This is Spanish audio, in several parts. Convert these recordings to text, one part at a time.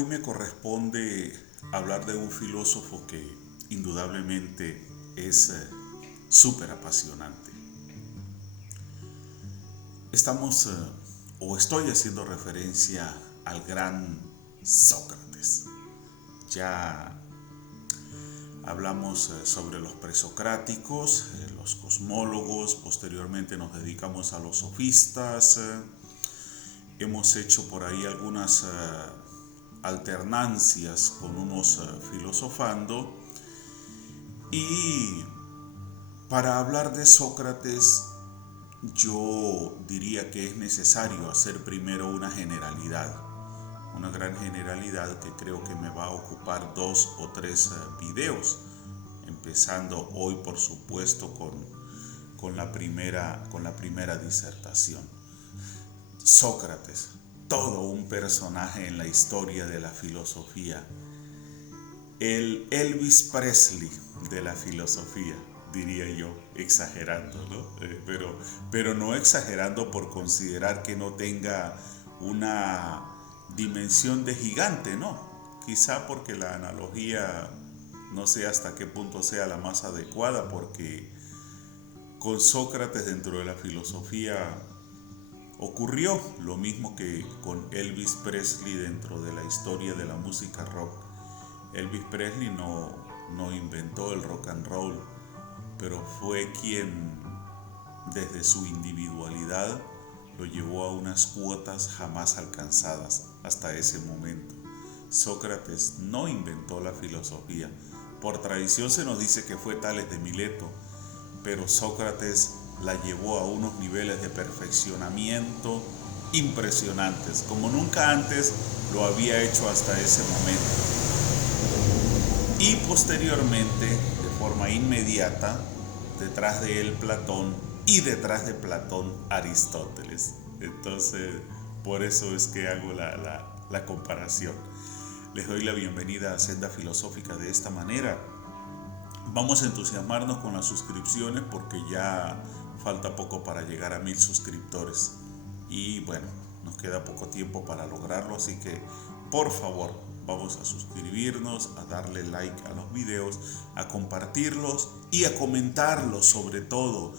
Hoy me corresponde hablar de un filósofo que indudablemente es súper apasionante. Estamos o estoy haciendo referencia al gran Sócrates. Ya hablamos sobre los presocráticos, los cosmólogos, posteriormente nos dedicamos a los sofistas. Hemos hecho por ahí algunas alternancias con unos filosofando, y para hablar de Sócrates yo diría que es necesario hacer primero una generalidad, una gran generalidad que creo que me va a ocupar 2 o 3 videos, empezando hoy por supuesto con la primera disertación. Sócrates, todo un personaje en la historia de la filosofía, el Elvis Presley de la filosofía, diría yo, exagerando, ¿no? Pero no exagerando por considerar que no tenga una dimensión de gigante, no. Quizá porque la analogía no sé hasta qué punto sea la más adecuada, porque con Sócrates dentro de la filosofía ocurrió lo mismo que con Elvis Presley dentro de la historia de la música rock. Elvis Presley no inventó el rock and roll, pero fue quien desde su individualidad lo llevó a unas cuotas jamás alcanzadas hasta ese momento. Sócrates no inventó la filosofía. Por tradición se nos dice que fue Tales de Mileto, pero Sócrates la llevó a unos niveles de perfeccionamiento impresionantes, como nunca antes lo había hecho hasta ese momento. Y posteriormente, de forma inmediata, detrás de él Platón, y detrás de Platón Aristóteles. Entonces, por eso es que hago la comparación. Les doy la bienvenida a Senda Filosófica de esta manera. Vamos a entusiasmarnos con las suscripciones porque ya falta poco para llegar a 1000 suscriptores. Y bueno, nos queda poco tiempo para lograrlo, así que por favor, vamos a suscribirnos, a darle like a los videos, a compartirlos y a comentarlos sobre todo.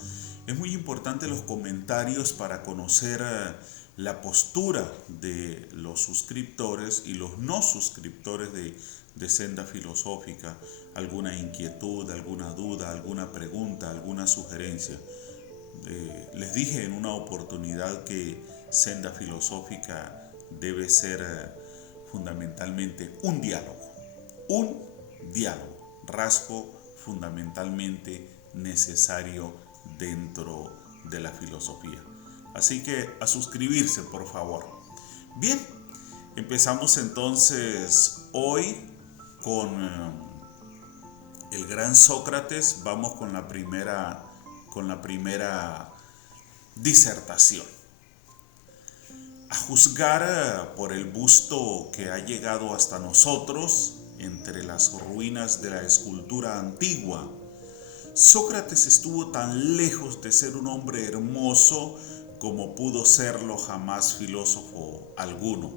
Es muy importante los comentarios para conocer la postura de los suscriptores y los no suscriptores de Senda Filosófica. Alguna inquietud, alguna duda, alguna pregunta, alguna sugerencia. Les dije en una oportunidad que Senda Filosófica debe ser fundamentalmente un diálogo, rasgo fundamentalmente necesario dentro de la filosofía. Así que a suscribirse, por favor. Bien, empezamos entonces hoy con el gran Sócrates. Vamos con la primera disertación. A juzgar por el busto que ha llegado hasta nosotros entre las ruinas de la escultura antigua, Sócrates estuvo tan lejos de ser un hombre hermoso como pudo serlo jamás filósofo alguno.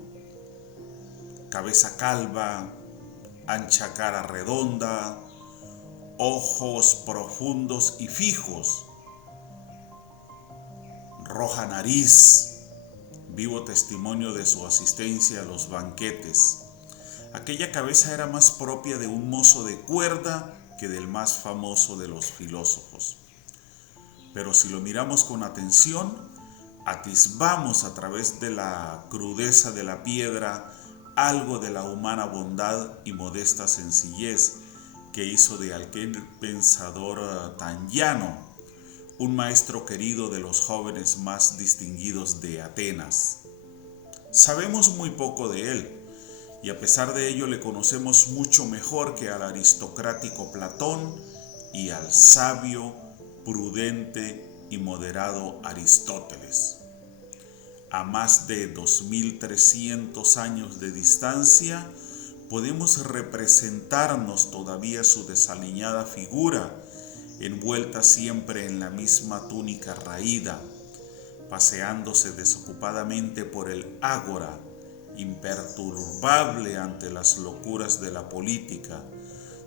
Cabeza calva, ancha cara redonda, ojos profundos y fijos, roja nariz, vivo testimonio de su asistencia a los banquetes. Aquella cabeza era más propia de un mozo de cuerda que del más famoso de los filósofos. Pero si lo miramos con atención, atisbamos a través de la crudeza de la piedra algo de la humana bondad y modesta sencillez que hizo de aquel pensador tan llano un maestro querido de los jóvenes más distinguidos de Atenas. Sabemos muy poco de él, y a pesar de ello le conocemos mucho mejor que al aristocrático Platón y al sabio, prudente y moderado Aristóteles. A más de 2300 años de distancia, podemos representarnos todavía su desaliñada figura, envuelta siempre en la misma túnica raída, paseándose desocupadamente por el ágora, imperturbable ante las locuras de la política,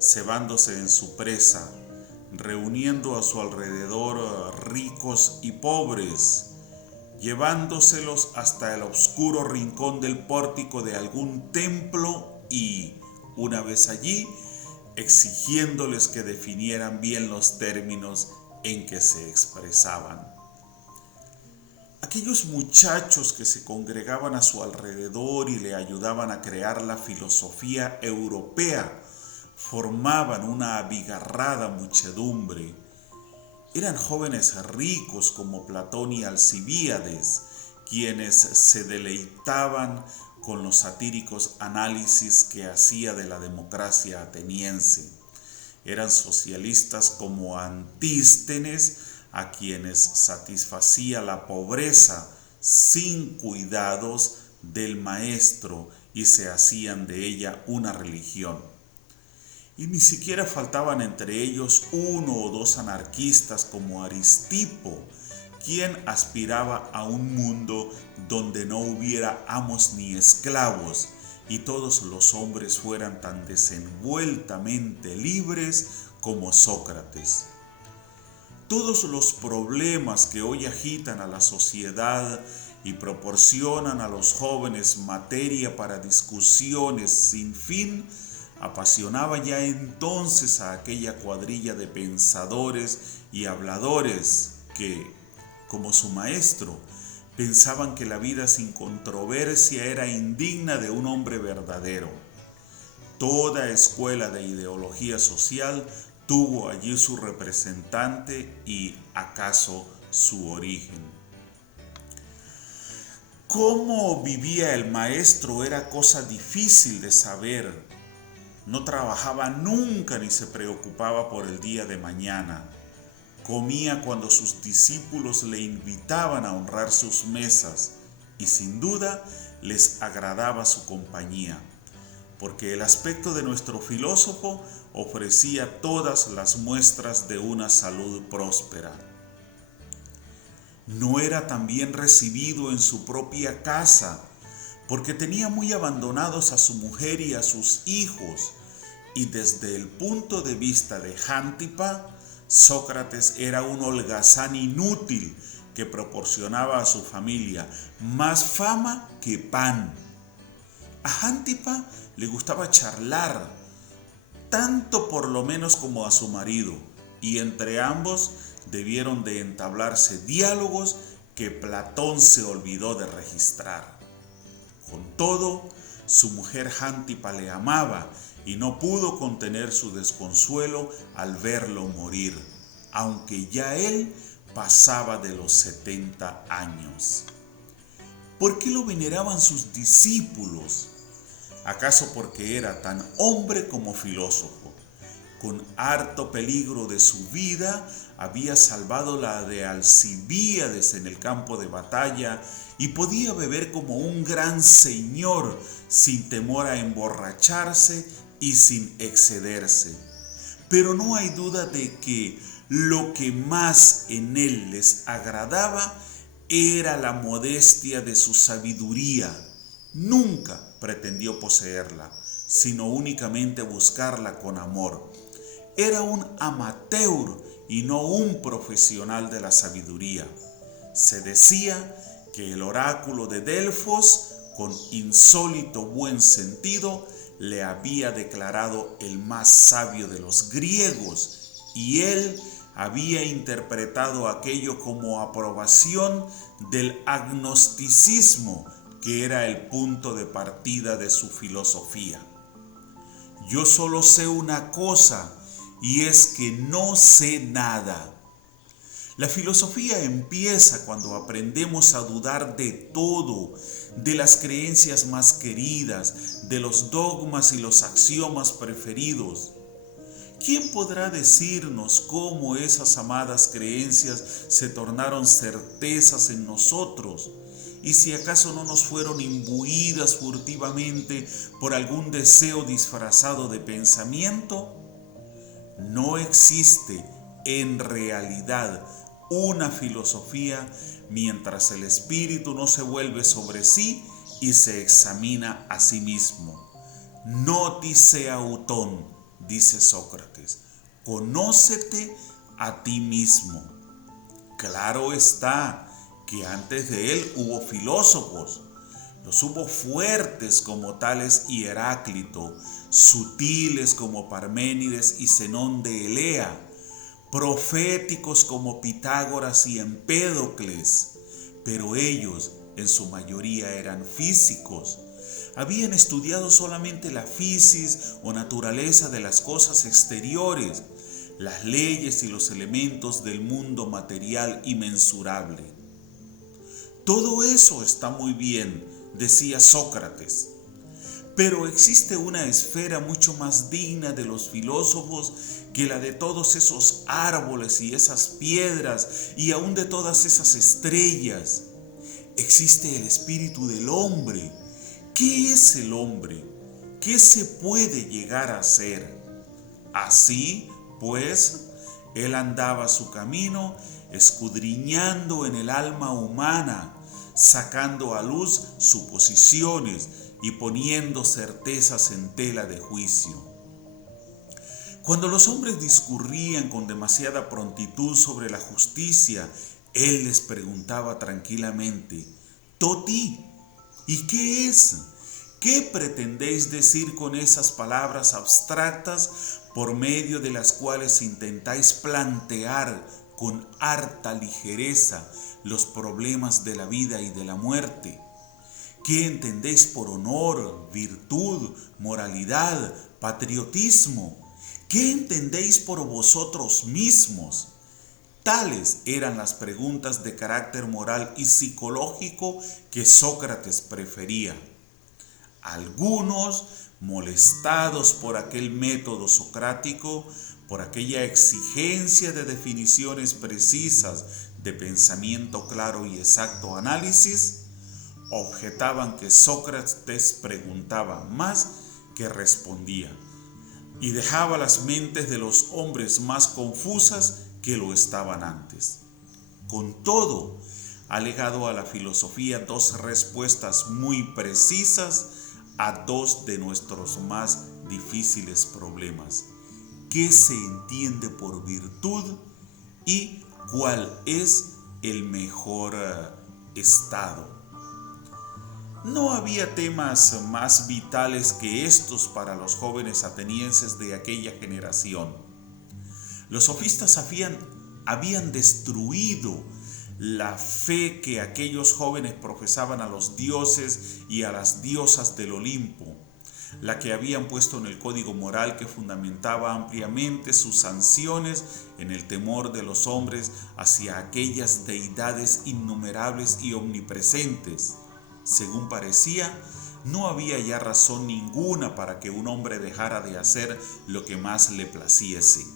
cebándose en su presa, reuniendo a su alrededor ricos y pobres, llevándoselos hasta el oscuro rincón del pórtico de algún templo y, una vez allí, exigiéndoles que definieran bien los términos en que se expresaban. Aquellos muchachos que se congregaban a su alrededor y le ayudaban a crear la filosofía europea formaban una abigarrada muchedumbre. Eran jóvenes ricos como Platón y Alcibíades, quienes se deleitaban con los satíricos análisis que hacía de la democracia ateniense. Eran socialistas como Antístenes, a quienes satisfacía la pobreza sin cuidados del maestro y se hacían de ella una religión. Y ni siquiera faltaban entre ellos uno o dos anarquistas como Aristipo, quien aspiraba a un mundo donde no hubiera amos ni esclavos y todos los hombres fueran tan desenvueltamente libres como Sócrates. Todos los problemas que hoy agitan a la sociedad y proporcionan a los jóvenes materia para discusiones sin fin, apasionaba ya entonces a aquella cuadrilla de pensadores y habladores que, como su maestro, pensaban que la vida sin controversia era indigna de un hombre verdadero. Toda escuela de ideología social tuvo allí su representante y, acaso, su origen. Cómo vivía el maestro era cosa difícil de saber. No trabajaba nunca ni se preocupaba por el día de mañana. Comía cuando sus discípulos le invitaban a honrar sus mesas y sin duda les agradaba su compañía, porque el aspecto de nuestro filósofo ofrecía todas las muestras de una salud próspera. No era tan bien recibido en su propia casa, porque tenía muy abandonados a su mujer y a sus hijos, y desde el punto de vista de Jántipa, Sócrates era un holgazán inútil que proporcionaba a su familia más fama que pan. A Jántipa le gustaba charlar, tanto por lo menos como a su marido, y entre ambos debieron de entablarse diálogos que Platón se olvidó de registrar. Con todo, su mujer Jántipa le amaba y no pudo contener su desconsuelo al verlo morir, aunque ya él pasaba de los 70 años. ¿Por qué lo veneraban sus discípulos? ¿Acaso porque era tan hombre como filósofo? Con harto peligro de su vida, había salvado la de Alcibíades en el campo de batalla y podía beber como un gran señor sin temor a emborracharse y sin excederse. Pero no hay duda de que lo que más en él les agradaba era la modestia de su sabiduría. Nunca pretendió poseerla, sino únicamente buscarla con amor. Era un amateur y no un profesional de la sabiduría. Se decía que el oráculo de Delfos, con insólito buen sentido, le había declarado el más sabio de los griegos, y él había interpretado aquello como aprobación del agnosticismo, que era el punto de partida de su filosofía. Yo solo sé una cosa, y es que no sé nada. La filosofía empieza cuando aprendemos a dudar de todo, de las creencias más queridas, de los dogmas y los axiomas preferidos. ¿Quién podrá decirnos cómo esas amadas creencias se tornaron certezas en nosotros? Y si acaso no nos fueron imbuidas furtivamente por algún deseo disfrazado de pensamiento. No existe en realidad una filosofía mientras el espíritu no se vuelve sobre sí y se examina a sí mismo. Nótice autón, dice Sócrates, conócete a ti mismo. Claro está que antes de él hubo filósofos. Los hubo fuertes como tales y Heráclito, sutiles como Parménides y Zenón de Elea, proféticos como Pitágoras y Empédocles, pero ellos en su mayoría eran físicos. Habían estudiado solamente la fisis o naturaleza de las cosas exteriores, las leyes y los elementos del mundo material y mensurable. Todo eso está muy bien, decía Sócrates, pero existe una esfera mucho más digna de los filósofos que la de todos esos árboles y esas piedras y aún de todas esas estrellas. Existe el espíritu del hombre. ¿Qué es el hombre? ¿Qué se puede llegar a ser? Así, pues, él andaba su camino, escudriñando en el alma humana, sacando a luz suposiciones y poniendo certezas en tela de juicio. Cuando los hombres discurrían con demasiada prontitud sobre la justicia, él les preguntaba tranquilamente: «Toti, ¿y qué es? ¿Qué pretendéis decir con esas palabras abstractas por medio de las cuales intentáis plantear con harta ligereza los problemas de la vida y de la muerte? ¿Qué entendéis por honor, virtud, moralidad, patriotismo? ¿Qué entendéis por vosotros mismos?». Tales eran las preguntas de carácter moral y psicológico que Sócrates prefería. Algunos, molestados por aquel método socrático, por aquella exigencia de definiciones precisas, de pensamiento claro y exacto análisis, objetaban que Sócrates preguntaba más que respondía y dejaba las mentes de los hombres más confusas que lo estaban antes. Con todo, ha legado a la filosofía dos respuestas muy precisas a dos de nuestros más difíciles problemas: ¿qué se entiende por virtud y cuál es el mejor estado? No había temas más vitales que estos para los jóvenes atenienses de aquella generación. Los sofistas habían destruido la fe que aquellos jóvenes profesaban a los dioses y a las diosas del Olimpo, la que habían puesto en el código moral que fundamentaba ampliamente sus sanciones en el temor de los hombres hacia aquellas deidades innumerables y omnipresentes. Según parecía, no había ya razón ninguna para que un hombre dejara de hacer lo que más le placiese,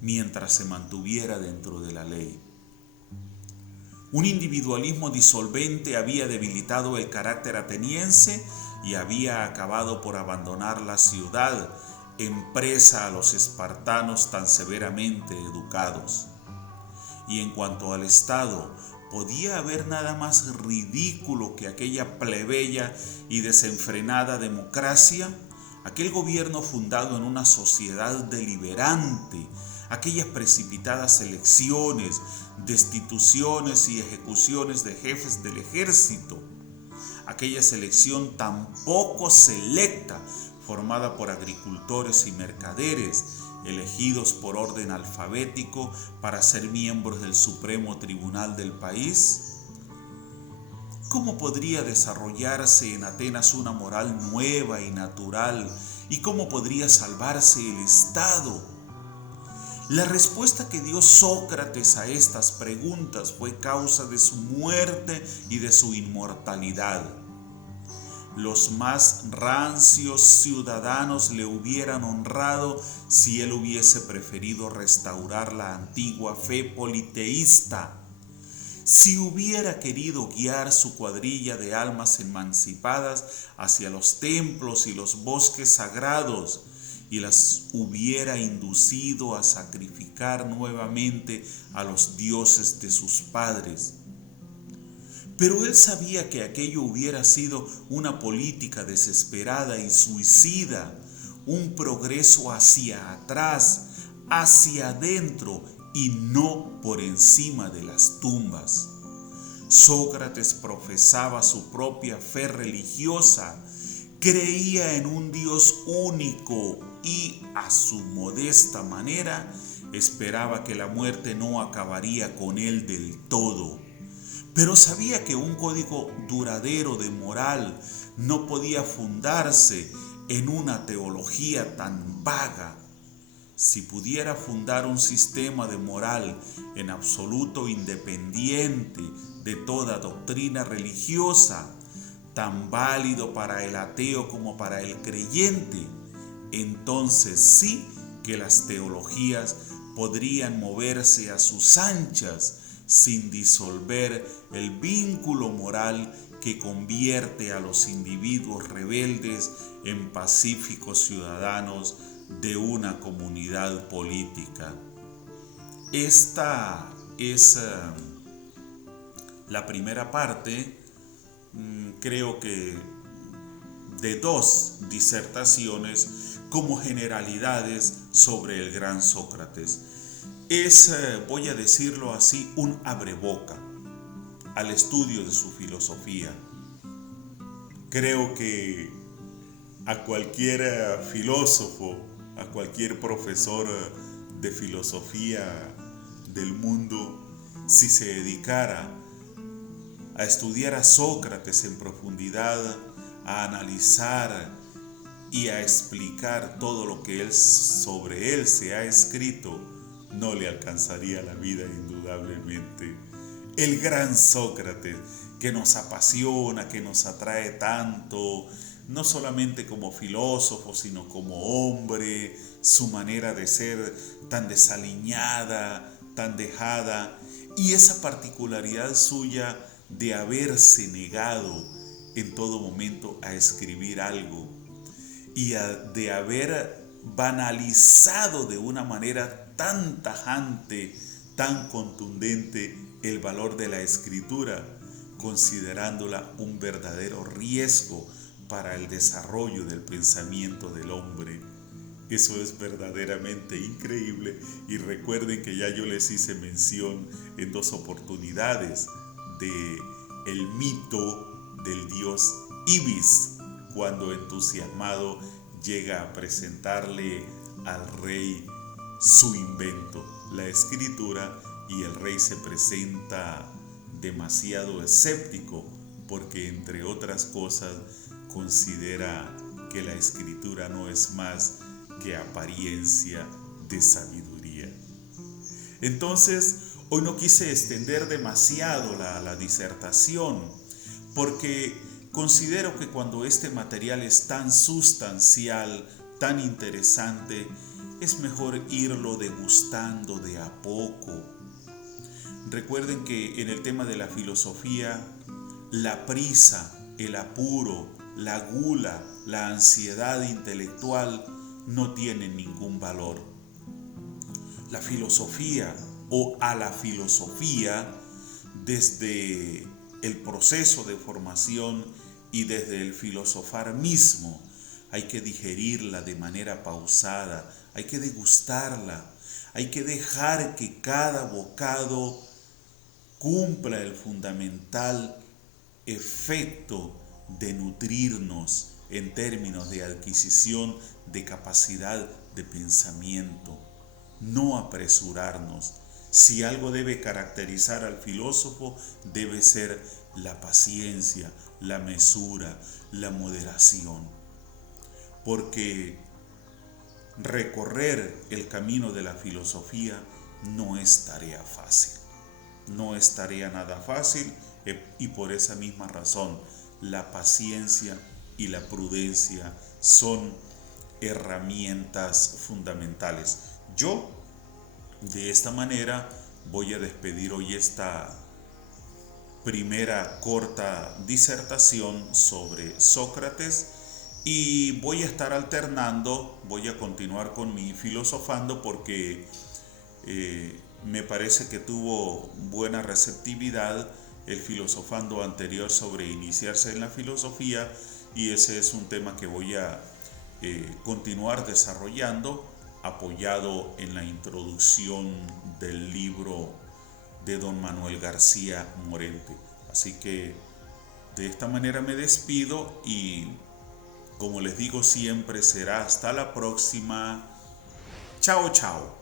mientras se mantuviera dentro de la ley. Un individualismo disolvente había debilitado el carácter ateniense y había acabado por abandonar la ciudad en presa a los espartanos tan severamente educados. Y en cuanto al Estado, ¿podía haber nada más ridículo que aquella plebeya y desenfrenada democracia? Aquel gobierno fundado en una sociedad deliberante, aquellas precipitadas elecciones, destituciones y ejecuciones de jefes del ejército, aquella selección tan poco selecta formada por agricultores y mercaderes, elegidos por orden alfabético para ser miembros del Supremo Tribunal del país. ¿Cómo podría desarrollarse en Atenas una moral nueva y natural? ¿Y cómo podría salvarse el Estado? La respuesta que dio Sócrates a estas preguntas fue causa de su muerte y de su inmortalidad. Los más rancios ciudadanos le hubieran honrado si él hubiese preferido restaurar la antigua fe politeísta, si hubiera querido guiar su cuadrilla de almas emancipadas hacia los templos y los bosques sagrados, y las hubiera inducido a sacrificar nuevamente a los dioses de sus padres. Pero él sabía que aquello hubiera sido una política desesperada y suicida, un progreso hacia atrás, hacia adentro y no por encima de las tumbas. Sócrates profesaba su propia fe religiosa, creía en un Dios único y, a su modesta manera, esperaba que la muerte no acabaría con él del todo. Pero sabía que un código duradero de moral no podía fundarse en una teología tan vaga. Si pudiera fundar un sistema de moral en absoluto independiente de toda doctrina religiosa, tan válido para el ateo como para el creyente, entonces sí que las teologías podrían moverse a sus anchas sin disolver el vínculo moral que convierte a los individuos rebeldes en pacíficos ciudadanos de una comunidad política. Esta es la primera parte, creo que de 2 disertaciones como generalidades sobre el gran Sócrates. Es, voy a decirlo así, un abreboca al estudio de su filosofía. Creo que a cualquier filósofo, a cualquier profesor de filosofía del mundo, si se dedicara a estudiar a Sócrates en profundidad, a analizar y a explicar todo lo que sobre él se ha escrito, no le alcanzaría la vida indudablemente. El gran Sócrates, que nos apasiona, que nos atrae tanto, no solamente como filósofo, sino como hombre, su manera de ser tan desaliñada, tan dejada, y esa particularidad suya de haberse negado en todo momento a escribir algo y de haber banalizado de una manera tan tajante, tan contundente el valor de la escritura, considerándola un verdadero riesgo para el desarrollo del pensamiento del hombre. Eso es verdaderamente increíble, y recuerden que ya yo les hice mención en 2 oportunidades de el mito del dios Ibis, cuando entusiasmado llega a presentarle al rey su invento, la escritura, y el rey se presenta demasiado escéptico porque, entre otras cosas, considera que la escritura no es más que apariencia de sabiduría. Entonces, hoy no quise extender demasiado la disertación, porque considero que cuando este material es tan sustancial, tan interesante, es mejor irlo degustando de a poco. Recuerden que en el tema de la filosofía, la prisa, el apuro, la gula, la ansiedad intelectual no tienen ningún valor. La filosofía, o a la filosofía, desde el proceso de formación y desde el filosofar mismo, hay que digerirla de manera pausada, hay que degustarla, hay que dejar que cada bocado cumpla el fundamental efecto de nutrirnos en términos de adquisición de capacidad de pensamiento. No apresurarnos. Si algo debe caracterizar al filósofo, debe ser la paciencia, la mesura, la moderación. Porque recorrer el camino de la filosofía no es tarea fácil. No es tarea nada fácil, y por esa misma razón la paciencia y la prudencia son herramientas fundamentales. Yo, de esta manera, voy a despedir hoy esta primera corta disertación sobre Sócrates, y voy a estar alternando, voy a continuar con mi filosofando porque me parece que tuvo buena receptividad el filosofando anterior sobre iniciarse en la filosofía, y ese es un tema que voy a continuar desarrollando, apoyado en la introducción del libro de don Manuel García Morente. Así que de esta manera me despido y, como les digo siempre, será hasta la próxima. Chao, chao.